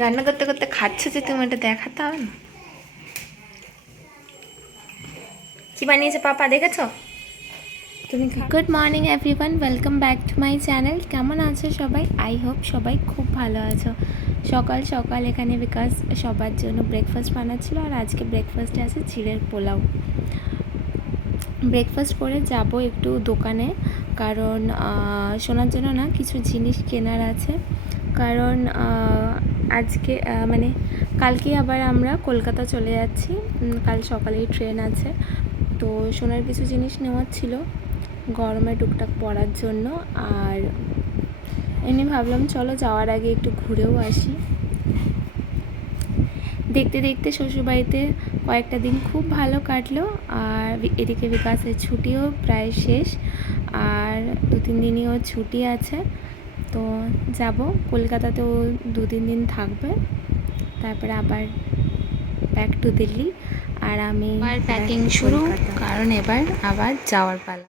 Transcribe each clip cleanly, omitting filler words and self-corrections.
রান্না করতে করতে খাচ্ছ যে তুমি, এটা দেখাতে হবে না? কি বানিয়েছে পাপা দেখেছো তুমি? Good morning everyone, welcome back to my channel. কেমন আছো সবাই? আই হোপ সবাই খুব ভালো আছো। সকাল সকাল এখানে বিকাশ সবার জন্য ব্রেকফাস্ট বানাচ্ছিল, আর আজকে ব্রেকফাস্টে আছে চিড়ের পোলাও। ব্রেকফাস্ট করে যাব একটু দোকানে, কারণ শোনার জন্য না কিছু জিনিস কেনার আছে। কারণ আজকে মানে কালকে আবার আমরা কলকাতা চলে যাচ্ছি, কাল সকালেই ট্রেন আছে। তো সোনার কিছু জিনিস নেওয়ার ছিল গরমে টুকটাক পরার জন্য, আর এমনি ভাবলাম চলো যাওয়ার আগে একটু ঘুরেও আসি। দেখতে দেখতে শ্বশুরবাড়িতে কয়েকটা দিন খুব ভালো কাটলো, আর এদিকে বিকাশের ছুটিও প্রায় শেষ, আর 2-3 দিনই ওর ছুটি আছে। তো যাব কলকাতাতেও 2-3 দিন থাকবে, তারপরে আবার ব্যাক টু দিল্লি। আর আমি প্যাকিং শুরু, কারণ এবার আবার যাওয়ার পালা।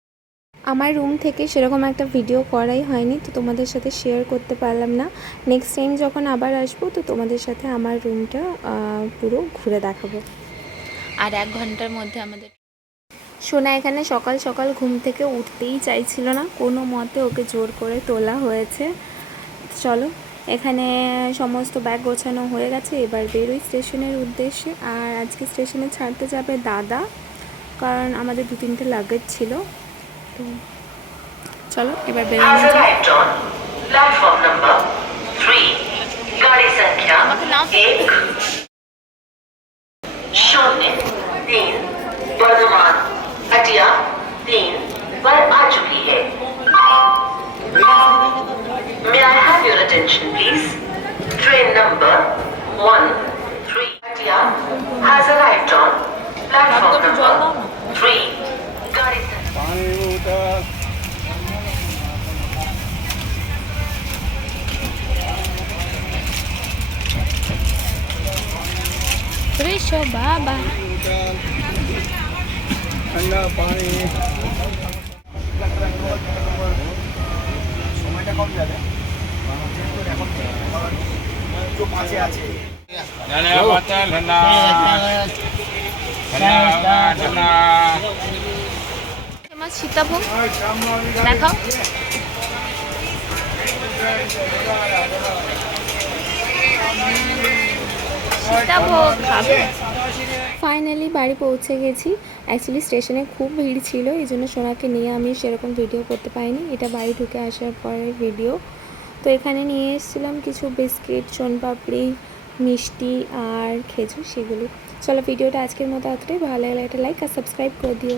আমার রুম থেকে সেরকম একটা ভিডিও করাই হয়নি, তো তোমাদের সাথে শেয়ার করতে পারলাম না। নেক্সট টাইম যখন আবার আসবো তো তোমাদের সাথে আমার রুমটা পুরো ঘুরে দেখাবো। আর 1 ঘন্টার মধ্যে আমাদের সোনা এখানে সকাল সকাল ঘুম থেকে উঠতেই চাইছিল না, কোনো মতে ওকে জোর করে তোলা হয়েছে। চলো, এখানে সমস্ত ব্যাগ গোছানো হয়ে গেছে, এবার বেরোই স্টেশনের উদ্দেশ্যে। আর আজকে স্টেশনে ছাড়তে যাবে দাদা, কারণ আমাদের 2-3টে লাগেজ ছিল। তো চলো এবার বেরোনো যাক। प्लेटफॉर्म नंबर 3 गाड़ी संख्या 103 वर्धमान हटिया 3 पर आ चुकी है। May I have your attention please? Train number 13 Hatia has arrived on platform number 3 गाड़ी संख्या ऋषो बाबा ঠান্ডা পানি সময়টা কম যাবে এখন তো পাশে আছে সীতাভোগ দেখাও। ফাইনালি বাড়ি পৌঁছে গেছি। অ্যাকচুয়ালি স্টেশনে খুব ভিড় ছিল, এই জন্য সোনাকে নিয়ে আমি সেরকম ভিডিও করতে পারিনি। এটা বাড়ি ঢুকে আসার পরের ভিডিও। তো এখানে নিয়ে এসেছিলাম কিছু বিস্কিট, সোনপাপড়ি, মিষ্টি আর খেজুর, সেগুলো। চলো ভিডিওটা আজকের মতো এতটাই। ভালো লাগলে একটা লাইক আর সাবস্ক্রাইব করে দিও।